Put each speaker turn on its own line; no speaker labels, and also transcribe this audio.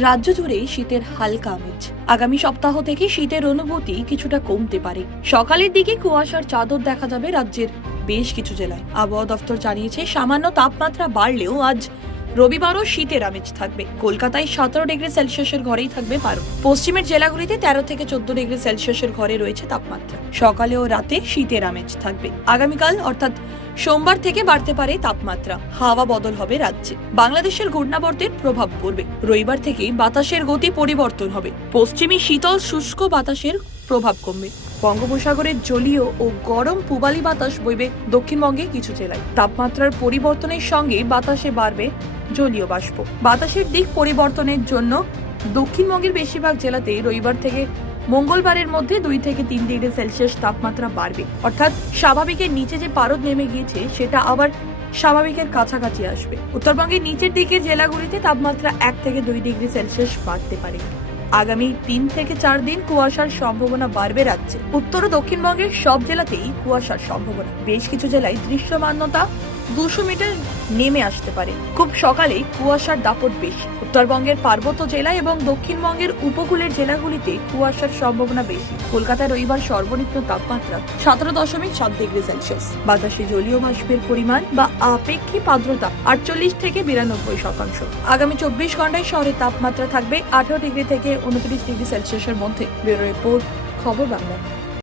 রাজ্য জুড়ে শীতের হালকা আমেজ। আগামী সপ্তাহ থেকে শীতের অনুভূতি কিছুটা কমতে পারে। সকালের দিকে কুয়াশার চাদর দেখা যাবে রাজ্যের বেশ কিছু জেলায়। আবহাওয়া দফতর জানিয়েছে, সামান্য তাপমাত্রা বাড়লেও আজ রবিবারও শীতের আমেজ থাকবে। কলকাতায় সতেরো ডিগ্রি সেলসিয়াসের ঘরেই থাকবে পারো পশ্চিমের জেলাগুলিতে তেরো থেকে চোদ্দ ডিগ্রি সেলসিয়াসের ঘরে রয়েছে তাপমাত্রা। সকালে ও রাতে শীতের আমেজ থাকবে। আগামীকাল, অর্থাৎ সোমবার থেকে বাড়তে পারে তাপমাত্রা। হাওয়া বদল হবে রাজ্যে। বাংলাদেশের ঘূর্ণাবর্তের প্রভাব পড়বে। রবিবার থেকে বাতাসের গতি পরিবর্তন হবে। পশ্চিমী শীতল শুষ্ক বাতাসের প্রভাব কমবে। বঙ্গোপসাগরের জলীয় ও গরম পূবালি বাতাস বইবে দক্ষিণবঙ্গে কিছু জেলায়। তাপমাত্রার পরিবর্তনের সঙ্গে বাতাসে বাড়বে জলীয় বাষ্প। বাতাসের দিক পরিবর্তনের জন্য দক্ষিণবঙ্গের বেশিরভাগ জেলাতেই রবিবার থেকে মঙ্গলবারের মধ্যে দুই থেকে তিন ডিগ্রি সেলসিয়াস তাপমাত্রা বাড়বে। অর্থাৎ স্বাভাবিকের নিচে যে পারদ নেমে গিয়েছে, সেটা আবার স্বাভাবিকের কাছাকাছি আসবে। উত্তরবঙ্গের নিচের দিকের জেলাগুলিতে তাপমাত্রা এক থেকে দুই ডিগ্রি সেলসিয়াস বাড়তে পারে। আগামী তিন থেকে চার দিন কুয়াশার সম্ভাবনা বাড়বে রাজ্যে। উত্তর ও দক্ষিণবঙ্গের সব জেলাতেই কুয়াশার সম্ভাবনা। বেশ কিছু জেলায় দৃশ্যমানতা দুশো মিটার নেমে আসতে পারে। খুব সকালেই কুয়াশার দাপট বেশি। উত্তরবঙ্গের পার্বত্য জেলা এবং দক্ষিণবঙ্গের উপকূলের জেলাগুলিতে কুয়াশার সম্ভাবনা বেশি। কলকাতায় রবিবার সর্বনিম্ন তাপমাত্রা সতেরো দশমিক সাত ডিগ্রি সেলসিয়াস। বাতাসে জলীয় বাষ্পের পরিমাণ বা আপেক্ষিক আর্দ্রতা আটচল্লিশ থেকে বিরানব্বই শতাংশ। আগামী চব্বিশ ঘন্টায় শহরের তাপমাত্রা থাকবে আঠারো ডিগ্রি থেকে উনত্রিশ ডিগ্রি সেলসিয়াসের মধ্যে। ব্যুরো রিপোর্ট, খবর বাংলা।